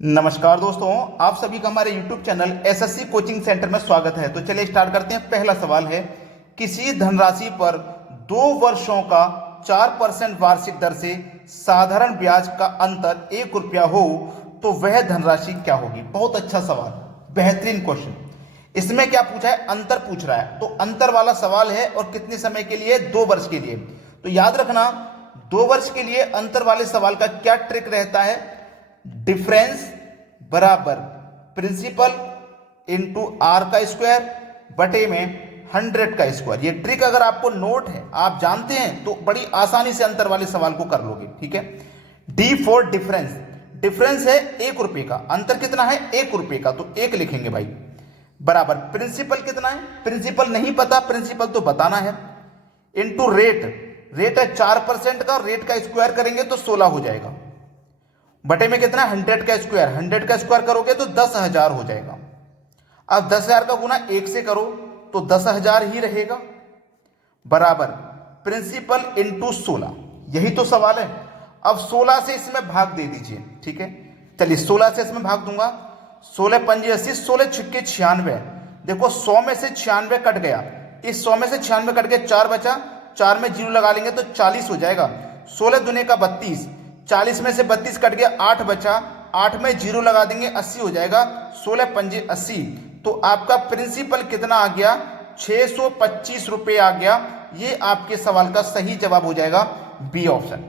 नमस्कार दोस्तों, आप सभी का हमारे YouTube channel SSC coaching centre में स्वागत है। तो चलिए स्टार्ट करते हैं। पहला सवाल है, किसी धनराशि पर 2 वर्षों का 4% वार्षिक दर से साधारण ब्याज का अंतर 1 रुपया हो तो वह धनराशि क्या होगी। बहुत अच्छा सवाल, बेहतरीन क्वेश्चन। इसमें क्या पूछा है? अंतर पूछ रहा है। तो अंतर वाला सवाल है और कितने समय के लिए? 2 वर्ष के लिए। तो याद रखना, 2 वर्ष के लिए अंतर वाले सवाल का क्या ट्रिक रहता है? डिफरेंस बराबर प्रिंसिपल इंटू आर का स्क्वायर बटे में 100 का स्क्वायर। ये ट्रिक अगर आपको नोट है, आप जानते हैं, तो बड़ी आसानी से अंतर वाले सवाल को कर लोगे। ठीक है। डी फॉर डिफरेंस, डिफरेंस है 1 रुपए का, अंतर कितना है? 1 रुपए का, तो 1 लिखेंगे भाई, बराबर प्रिंसिपल कितना है? प्रिंसिपल नहीं पता, प्रिंसिपल तो बताना है, इंटू रेट, रेट है 4% का, रेट का स्क्वायर करेंगे तो 16 हो जाएगा, बटे में कितना? 100 का स्क्वायर, 100 का स्क्वायर करोगे तो 10,000 हो जाएगा। अब 10,000 का गुना 1 से करो तो 10,000 ही रहेगा, बराबर प्रिंसिपल इंटू 16। यही तो सवाल है। अब 16 से इसमें भाग दे दीजिए। ठीक है, चलिए 16 से इसमें भाग दूंगा। 16 पंजे 80, 16 छिक्के 96। देखो 100 में से 96 कट गया, इस 100 में से 96 कट गया, 4 बचा, 4 में 0 लगा लेंगे तो 40 हो जाएगा। 16 दुने का 32, 40 में से 32 कट गया, 8 बचा, 8 में 0 लगा देंगे, 80 हो जाएगा। 16 पंजे 80, तो आपका प्रिंसिपल कितना आ गया? 625 रुपए आ गया। ये आपके सवाल का सही जवाब हो जाएगा, बी ऑप्शन।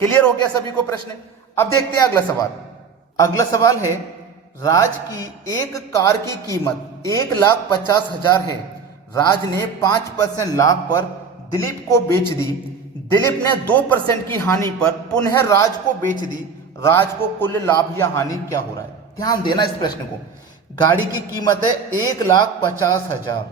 क्लियर हो गया सभी को प्रश्न? अब देखते हैं अगला सवाल। अगला सवाल है, राज की एक कार की कीमत 1,50,000 है। राज ने 5% लाभ पर दिलीप को बेच दी। दिलीप ने 2% की हानि पर पुनः राज को बेच दी। राज को कुल लाभ या हानि क्या हो रहा है? ध्यान देना इस प्रश्न को। गाड़ी की कीमत है 1,50,000,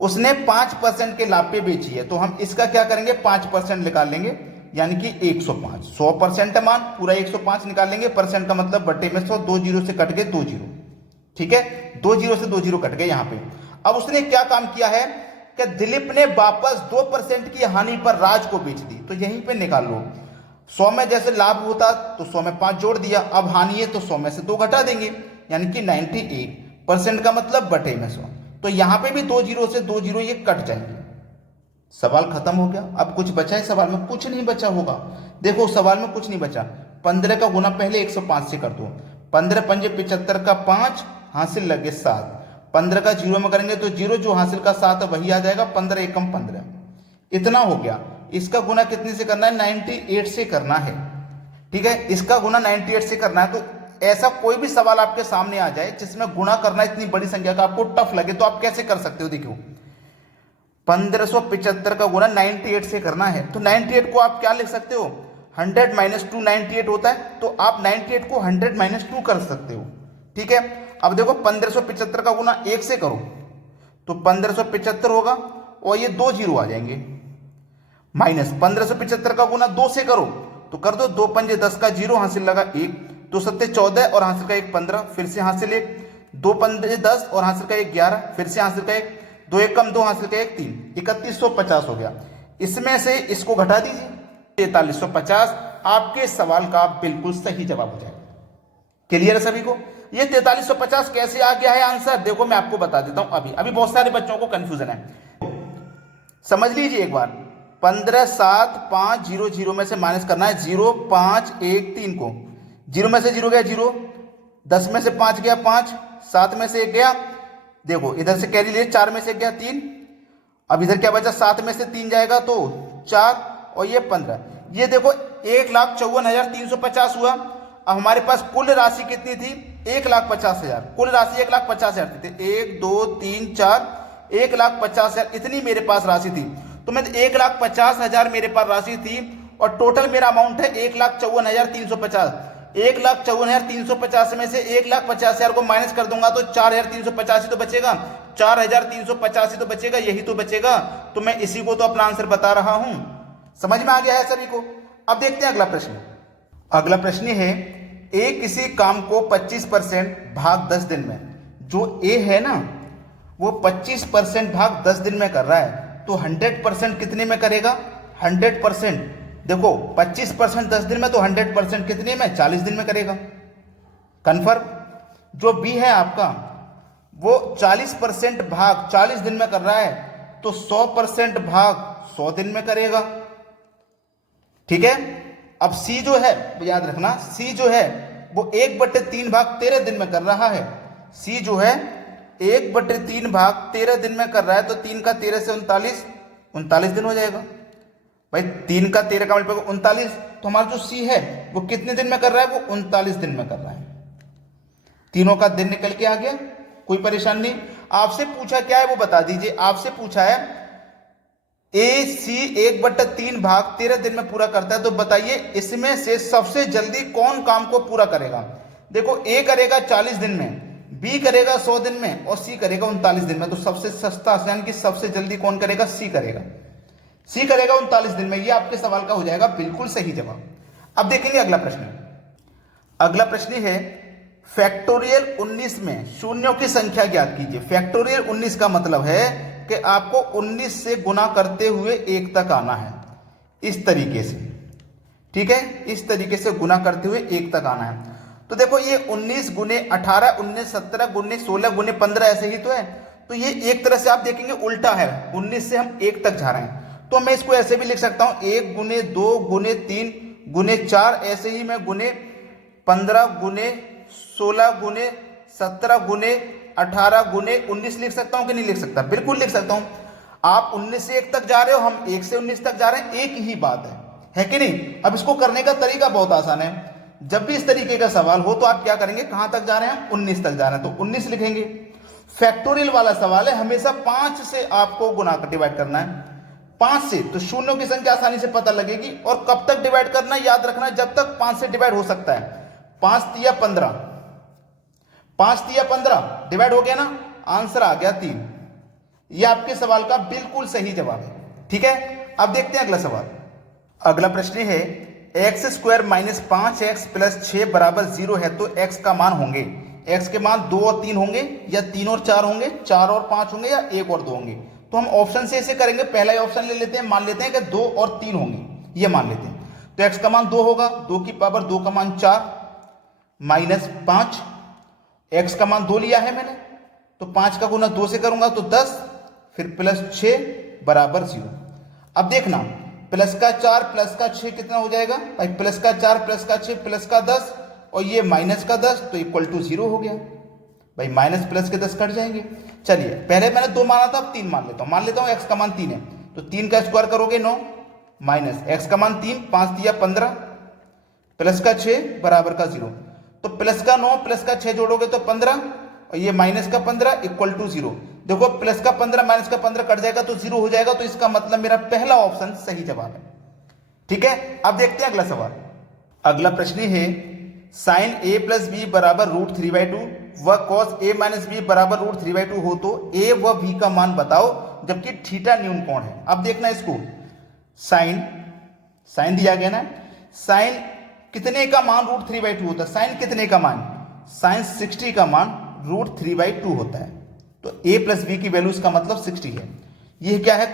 उसने 5% के लाभ पे बेची है, तो हम इसका क्या करेंगे? 5% निकाल लेंगे, यानी कि 105। 100% है मान, पूरा 105 निकाल लेंगे, परसेंट का मतलब बट्टे में 100, 2 जीरो से कट गए 2 जीरो। ठीक है, 2 जीरो से 2 जीरो कट गए यहां पे। अब उसने क्या काम किया है कि दिलीप ने वापस 2% की हानि पर राज को बेच दी, तो यहीं पे निकाल लो। 100 में जैसे लाभ होता तो 100 में 5 जोड़ दिया, अब हानि है तो 100 में से 2 घटा देंगे, यानी कि 98% का मतलब बटे में 100। तो यहां पे भी 2 जीरो से 2 जीरो ये कट जाएंगे। सवाल खत्म हो गया। अब कुछ बचा है सवाल में? कुछ नहीं बचा होगा। देखो सवाल में कुछ नहीं बचा। 15 का गुना पहले 105 से कर दो। 15 पंजे 75 का 5 हासिल लगे 7। 15 का 0 में करेंगे तो 0, जो हासिल का 7 है वही आ जाएगा। 15 एकम 15, इतना हो गया। इसका गुना कितने से करना है? 98 से करना है। ठीक है, इसका गुना 98 से करना है। तो ऐसा कोई भी सवाल आपके सामने आ जाए जिसमें गुणा करना इतनी बड़ी संख्या का आपको टफ लगे, तो आप कैसे कर सकते हो? देखो 1575 का गुना 98 से करना है, तो 98 को आप क्या लिख सकते हो? 100 माइनस 2 98 होता है, तो आप 98 को 100 माइनस 2 कर सकते हो। ठीक है, अब देखो 1575 का गुना 1 से करो तो 1575 होगा, और ये 2 जीरो आ जाएंगे, माइनस 1575 का गुना 2 से करो तो कर दो, 2 पंजे 10 का 0 हासिल लगा 1, 2 सत्ते 14 और हासिल का 1 15, फिर से हासिल 1, 2 पंजे 10 और हासिल का 1 11, फिर से हासिल का 1, 2 एकम 2 हासिल का 1 3, 3150 हो गया। इसमें से इसको घटा दीजिए, 4350 आपके सवाल का बिल्कुल सही जवाब हो जाएगा। क्लियर है सभी को? ये 4350 कैसे आ गया है आंसर? देखो मैं आपको बता देता हूं। अभी अभी बहुत सारे बच्चों को कंफ्यूजन है, समझ लीजिए एक बार। 15 7 5 0 0 में से माइनस करना है 0 5 1 3 को। 0 में से 0 गया 0, 10 में से 5 गया 5, 7 में से 1 गया, देखो इधर से कैरी लिए, 4 में से 1 गया 3, अब इधर क्या बचा? 7 में से 3 जाएगा तो 4, और ये 15। ये देखो 1,54,350 हुआ। अब हमारे पास कुल राशि कितनी थी? 1,50,000। कुल राशि 1,50,000 थी। 1 2 3 4, 1,50,000 इतनी मेरे पास राशि थी। तो मैं 1,50,000 मेरे पास राशि थी, और टोटल मेरा अमाउंट है 1,54,350। 1,54,350 में से 1,50,000 को माइनस कर दूंगा तो 4,385 तो बचेगा, 4,385 तो बचेगा, यही तो बचेगा। तो मैं इसी को तो अपना आंसर बता रहा हूं। समझ में आ गया है सभी को? अब देखते हैं अगला प्रश्न। अगला प्रश्न है, ए किसी काम को 25% भाग 10 दिन में, जो ए है ना वो 25% भाग 10 दिन में कर रहा है, तो 100% कितने में करेगा? 100%। देखो 25% 10 दिन में, तो 100% कितने में? 40 दिन में करेगा। कन्फर्म। जो बी है आपका वो 40% भाग 40 दिन में कर रहा है, तो 100% भाग 100 दिन में करेगा। ठीक है। अब सी जो है, याद रखना, सी जो है वो 1/3 भाग 13 दिन में कर रहा है। सी जो है 1/3 भाग 13 दिन में कर रहा है, तो 3 का 13 से 39 दिन हो जाएगा। भाई 3 का 13 का मतलब 39, तो हमारा जो सी है वो कितने दिन में कर रहा है, वो 39 दिन में कर रहा है। तीनों का दिन निकल के आ गया, कोई परेशानी नहीं। आपसे पूछा क्या है वो बता दीजिए। आपसे पूछा है ए सी 1/3 भाग 13 दिन में पूरा करता है, तो बताइए इसमें से सबसे जल्दी कौन काम को पूरा करेगा। देखो ए करेगा 40 दिन में, बी करेगा 100 दिन में और सी करेगा 39 दिन में। तो सबसे सस्ता यानी कि सबसे जल्दी कौन करेगा, सी करेगा। सी करेगा 39 दिन में। ये आपके सवाल का हो जाएगा बिल्कुल सही जवाब। अब देखेंगे अगला प्रश्न। अगला प्रश्न है फैक्टोरियल 19 में शून्यों की संख्या ज्ञात कीजिए। फैक्टोरियल 19 का मतलब है कि आपको 19 से गुना करते हुए 1 तक आना है, इस तरीके से। ठीक है, इस तरीके से गुना करते हुए 1 तक आना है। तो देखो ये 19 गुने 18, 19, 17 गुने 16 गुने 15 ऐसे ही तो है। तो ये एक तरह से आप देखेंगे उल्टा है, 19 से हम 1 तक जा रहे हैं। तो मैं इसको ऐसे भी लिख सकता हूं 1 गुने 2 गुने 3 गुने 4, ऐसे ही मैं गुने 15 गुने 16 गुने 17 गुने 18 गुने 19 लिख सकता हूं कि नहीं लिख सकता, बिल्कुल लिख सकता हूं। आप 19 से 1 तक जा रहे हो, हम 1 से 19 तक जा रहे हैं, एक ही बात है कि नहीं। अब इसको करने का तरीका बहुत आसान है। जब भी इस तरीके का सवाल हो तो आप क्या करेंगे, कहां तक जा रहे हैं, 19 तक जा रहे हैं, तो 19 लिखेंगे। फैक्टोरियल वाला सवाल है, हमेशा 5 से आपको गुना डिवाइड करना है, 5 से। तो शून्यों की संख्या आसानी से पता लगेगी। और कब तक डिवाइड करना है, याद रखना, जब तक 5 से डिवाइड हो सकता है। 5 तिया 15, 5 तिया 15 डिवाइड हो गया ना, आंसर आ गया 3। यह आपके सवाल का बिल्कुल सही जवाब है। ठीक है, अब देखते हैं अगला सवाल। अगला प्रश्न है x² - 5x + 6 = 0 है, तो x का मान होंगे, x के मान 2 और 3 होंगे, या 3 और 4 होंगे, 4 और 5 होंगे, या 1 और 2 होंगे। तो हम ऑप्शन से ऐसे करेंगे, पहला ही ऑप्शन ले लेते हैं, मान लेते हैं कि 2 और 3 होंगे, ये मान लेते हैं। तो x का मान 2 होगा, 2 की पावर 2 का मान 4 -5, x का मान 2 लिया है मैंने, तो 5 का गुना 2 से करूंगा तो 10, फिर +6 = 0। अब देखना, प्लस का 4 प्लस का 6 कितना हो जाएगा भाई, प्लस का 4 प्लस का 6 प्लस का 10 और ये माइनस का 10, तो = 0 हो गया भाई। माइनस प्लस के 10 कट जाएंगे। चलिए, पहले मैंने 2 माना था, अब 3 मान लेता हूं x का मान 3 है, तो 3 का स्क्वायर करोगे 9 माइनस x का मान 3, 5 तिया 15 प्लस का 6 = 0। तो प्लस का 9 प्लस का 6 जोड़ोगे तो 15 और ये माइनस का 15 = 0। देखो प्लस का 15 माइनस का 15 कट जाएगा तो 0 हो जाएगा। तो इसका मतलब मेरा पहला ऑप्शन सही जवाब है। ठीक है, अब देखते हैं अगला सवाल। अगला प्रश्न है sin a + b = √3/2 व cos a - b = √3/2 हो तो a व b का मान बताओ, जबकि थीटा न्यून कोण है। अब देखना इसको, साइन दिया गया ना, साइन कितने का मान √3/2 होता है, साइन कितने का मान, साइन 60 का मान √3/2 होता है। तो a + b की वैल्यू इसका मतलब 60 है। यह क्या है,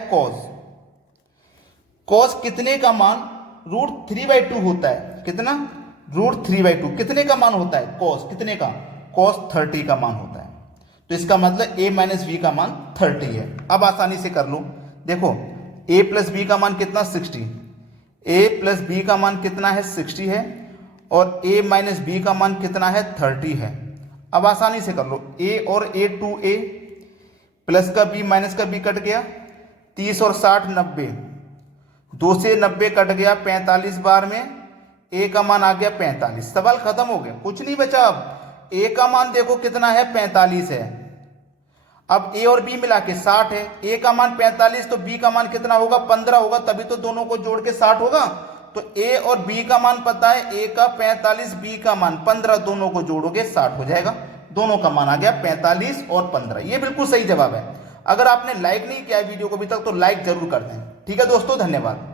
cos कितने का मान √3/2 होता है, कितना, √3/2 कितने का मान होता है, cos कितने का, cos 30 का मान होता है। तो इसका मतलब a - b का मान 30 है। अब आसानी से कर लो, देखो a + b का मान कितना, 60, a + b का मान कितना है, 60 है, और a - b का मान कितना है, 30 है। अब आसानी से कर लो, a और a 2a, प्लस का b माइनस का b कट गया, 30 और 60 90, 2 से 90 कट गया 45 बार में, a का मान आ गया 45। सवाल खत्म हो गया, कुछ नहीं बचा। अब a का मान देखो कितना है, 45 है। अब a और b मिला के 60 है, a का मान 45 तो b का मान कितना होगा, 15 होगा, तभी तो दोनों को जोड़ के 60 होगा। तो a और b का मान पता है, a का 45, b का मान 15, दोनों को जोड़ोगे 60 हो जाएगा। दोनों का मान आ गया 45 और 15। ये बिल्कुल सही जवाब है। अगर आपने लाइक नहीं किया वीडियो को अभी तक तो लाइक जरूर कर दें। ठीक है दोस्तों, धन्यवाद।